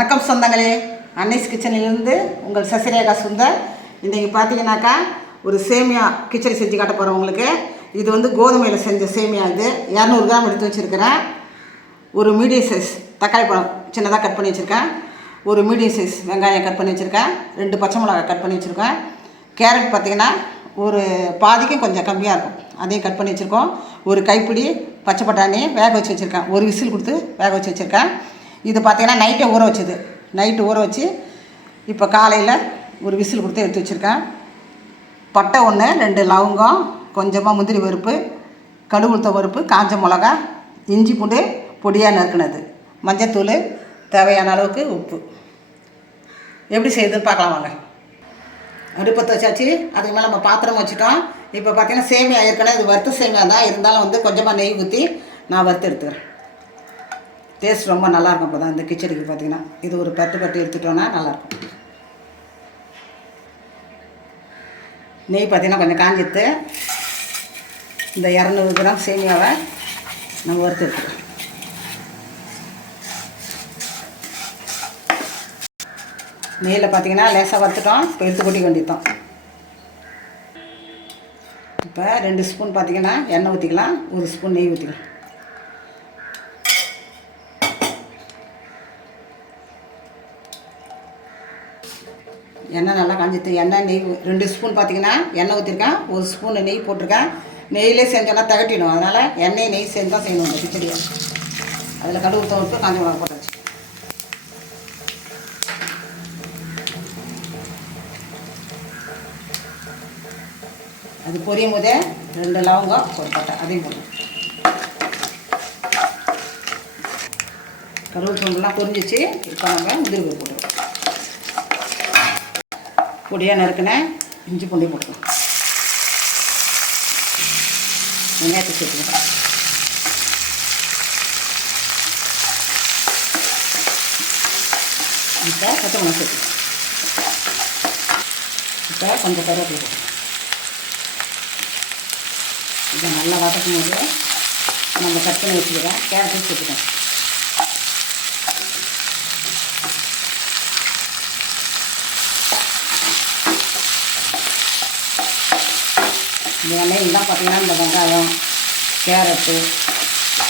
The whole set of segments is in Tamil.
வணக்கம் சொந்தங்களே, அன்னைஸ் கிச்சனிலிருந்து உங்கள் சசிரேகா சுந்தர். இன்றைக்கி பார்த்தீங்கன்னாக்கா ஒரு சேமியா கிச்சடி செஞ்சு காட்ட போகிறேன் உங்களுக்கு. இது வந்து கோதுமையில் செஞ்ச சேமியா. இது 200 கிராம் எடுத்து வச்சுருக்கிறேன். ஒரு மீடியம் சைஸ் தக்காளி பழம் சின்னதாக கட் பண்ணி வச்சுருக்கேன். ஒரு மீடியம் சைஸ் வெங்காயம் கட் பண்ணி வச்சுருக்கேன். 2 பச்சை மிளகாய் கட் பண்ணி வச்சுருக்கேன். கேரட் பார்த்திங்கன்னா ஒரு பாதிக்கும் கொஞ்சம் கம்மியாக இருக்கும், அதையும் கட் பண்ணி வச்சுருக்கோம். ஒரு கைப்பிடி பச்சை பட்டாணி வேக வச்சு வச்சுருக்கேன். ஒரு விசில் கொடுத்து வேக வச்சு வச்சுருக்கேன். இது பார்த்திங்கன்னா நைட்டே ஊற வச்சுது. நைட்டு ஊற வச்சு இப்போ காலையில் ஒரு விசில் கொடுத்து எடுத்து வச்சுருக்கேன். பட்டை 1, 2 லவங்கம், கொஞ்சமாக முந்திரி பருப்பு, கடுகு உளுத்த பருப்பு, காஞ்ச மிளகா, இஞ்சி பூண்டு பொடியாக நறுக்குனது, மஞ்சத்தூள், தேவையான அளவுக்கு உப்பு. எப்படி செய்யுதுன்னு பார்க்கலாம் வாங்க. அடுப்பத்தை வச்சாச்சு. அதுக்கு மேலே நம்ம பாத்திரம் வச்சுட்டோம். இப்போ பார்த்திங்கன்னா சேமியா ஏற்கனவே இது வறுத்த சேமியா தான், இருந்தாலும் வந்து கொஞ்சமாக நெய் ஊற்றி நான் வறுத்து எடுத்துக்கிறேன். டேஸ்ட் ரொம்ப நல்லாயிருக்கும். அப்போ தான் இந்த கிச்சடிக்கு பார்த்திங்கன்னா இது ஒரு பட்டு எடுத்துட்டோன்னா நல்லாயிருக்கும். நெய் பார்த்திங்கன்னா கொஞ்சம் காஞ்சிட்டு இந்த 200 கிராம் சேமியாவை நம்ம வறுத்து எடுத்துக்கிறோம். நெய்யில் பார்த்திங்கன்னா லேசாக வறுத்துட்டோம். இப்போ எடுத்து கொட்டி கொண்டிட்டோம். இப்போ 2 ஸ்பூன் பார்த்திங்கன்னா எண்ணெய் ஊற்றிக்கலாம். 1 ஸ்பூன் நெய் ஊற்றிக்கலாம். எண்ணெய் நல்லா காஞ்சிட்டு எண்ணெய் நெய் 2 ஸ்பூன் பார்த்திங்கன்னா எண்ணெய் ஊற்றிருக்கேன். 1 ஸ்பூன் நெய் போட்டிருக்கேன். நெய்யிலே செஞ்சோன்னா தகட்டிடும். அதனால் எண்ணெய் நெய் சேர்ந்து தான் செய்யணும் இந்த கிச்சடியை. அதில் கடுகு உளுத்தம் காஞ்ச மிளகா போட்டாச்சு. அது பொரியும் போதே 2 லவங்கம் ஒரு பட்டை அதையும் போடணும். கடுகு உளுத்தம்லாம் பொரிஞ்சிச்சு. இப்போ நம்ம முந்திரி பருப்பு போட்டுருவோம். பொடியாக நறுக்கின இஞ்சி பூண்டி போட்டுருவோம். வெங்காயத்தை சேர்த்துக்கலாம். இப்போ பச்சை மிளகாய் சேர்த்துக்கலாம். இப்போ கொஞ்சம் கருவேப்பிலை போட்டுக்கலாம். இதை நல்லா வதக்கும் போது நம்ம கட் பண்ணி வச்சுக்கிறோம் கேரட்டையும் சேர்த்துக்கலாம். இந்த எண்ணெயில் தான் பார்த்திங்கன்னா இந்த வெங்காயம், கேரட்டு,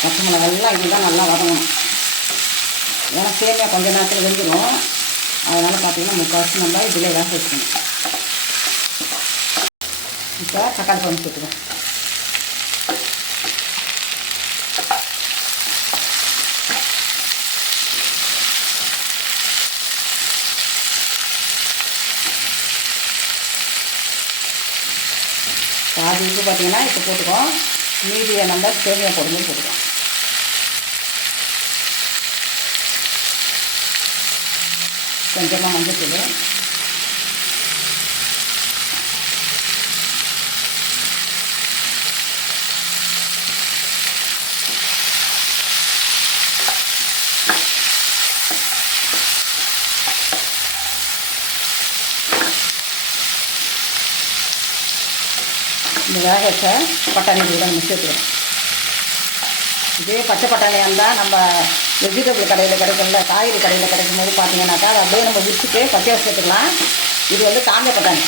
பச்சை மிளகாய் எல்லாம் இதுதான் நல்லா வதங்கணும். ஏன்னா சேமியா கொஞ்சம் நேரத்தில் வெந்துடும். அதனால் பார்த்திங்கன்னா முக்கால்வாசி நம்ம இதில் வேக வச்சுக்கணும். இப்போ தக்காளி பழம் சேர்த்துக்கணும். பாதி உப்பு பார்த்திங்கன்னா இப்போ போட்டுக்கோம். மீதியை நம்ம சேமியா போடும்போது போட்டுக்கோம். கொஞ்சமாக மஞ்சத்தூள், இந்த வேக வச்ச பட்டாணி கூட நம்ம சேர்த்துக்கிறோம். இதே பச்சை பட்டாணியாக இருந்தால் நம்ம வெஜிடபிள் கடையில் கிடைக்கல, காய்கறி கடையில் கிடைக்கும் போது பார்த்தீங்கன்னாக்கா அதை அப்படியே நம்ம விரிச்சுட்டு பச்சையாக சேர்த்துக்கலாம். இது வந்து காஞ்ச பட்டாணி.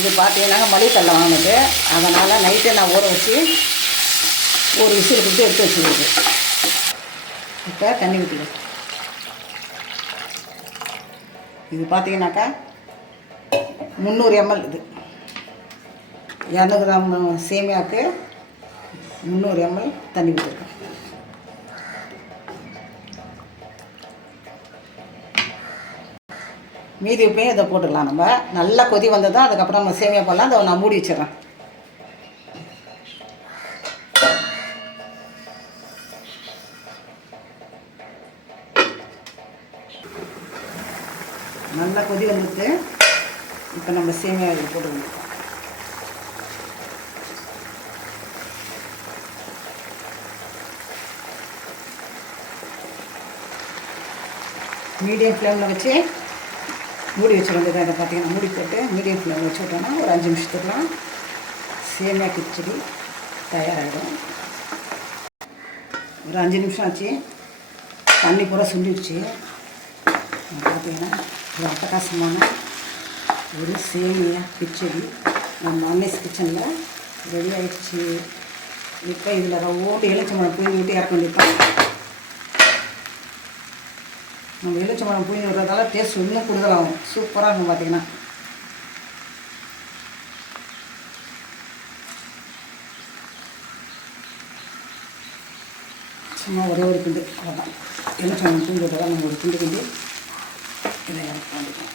இது பார்த்தீங்கன்னாக்க மளிகைக்கல்ல வாங்கினது. அதனால் நைட்டே நான் ஊற வச்சு ஒரு விசில் கொடுத்து எடுத்து வச்சுக்கிறது. இப்போ தண்ணி ஊற்றிக்கலாம். இது பார்த்தீங்கன்னாக்கா 300 ml. இது 200 கிராம் சேமியாவுக்கு 300 ml தண்ணி ஊற்றிருக்கேன். மீதி உப்பையும் இதை போட்டுடலாம். நம்ம நல்லா கொதி வந்ததும் அதுக்கப்புறம் நம்ம சேமியா போடலாம். அதை நான் மூடி வச்சிடறேன். நல்லா கொதி வந்துட்டு இப்போ நம்ம சேமியா போட்டுக்கணும். மீடியம் ஃப்ளேமில் வச்சு மூடி வச்சிட வேண்டியதாக. இதை பார்த்திங்கன்னா மூடி போட்டு மீடியம் ஃப்ளேமில் வச்சு விட்டோன்னா ஒரு 5 நிமிஷத்துக்குலாம் சேமியா கிச்சடி தயாராகிடும். ஒரு 5 நிமிஷம் ஆச்சு. தண்ணி பூரா சுண்டிடுச்சு. பார்த்தீங்கன்னா ஒரு அட்டகாசமான ஒரு சேமியா கிச்சடி நம்ம அன்னைஸ் கிச்சனில் ரெடி ஆகிடுச்சு. இப்போ இதில் ஓட்டு எலுமிச்சம்பழம் புழிஞ்சு விட்டு இறக்க வேண்டியிருக்கோம். நம்ம எலுமிச்சம்பழம் புழிஞ்சு விடுறதால டேஸ்ட் இன்னும் கூடுதலாகும். சூப்பராக இருக்கும். பார்த்திங்கன்னா சும்மா ஒரே ஒரு கிண்டு அவ்வளோதான். எலுமிச்சம்பழம் புழிஞ்சு விடுறதால நம்ம ஒரு கிண்டு கிண்டி இதை இறக்க வேண்டியிருக்கோம்.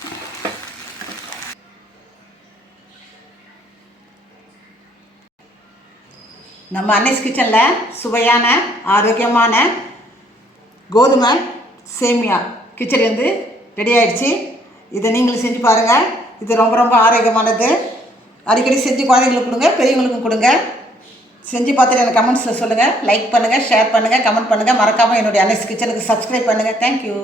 நம்ம அன்னைஸ் கிச்சனில் சுவையான ஆரோக்கியமான கோதுமை சேமியா கிச்சடி வந்து ரெடி ஆகிடுச்சு. இதை நீங்களும் செஞ்சு பாருங்கள். இது ரொம்ப ரொம்ப ஆரோக்கியமானது. அடிக்கடி செஞ்சு குழந்தைங்களுக்கு கொடுங்க, பெரியவங்களுக்கும் கொடுங்க. செஞ்சு பார்த்துட்டு எனக்கு கமெண்ட்ஸில் சொல்லுங்கள். லைக் பண்ணுங்கள், ஷேர் பண்ணுங்கள், கமெண்ட் பண்ணுங்கள். மறக்காமல் என்னுடைய அன்னைஸ் கிச்சனுக்கு சப்ஸ்கிரைப் பண்ணுங்கள். தேங்க்யூ.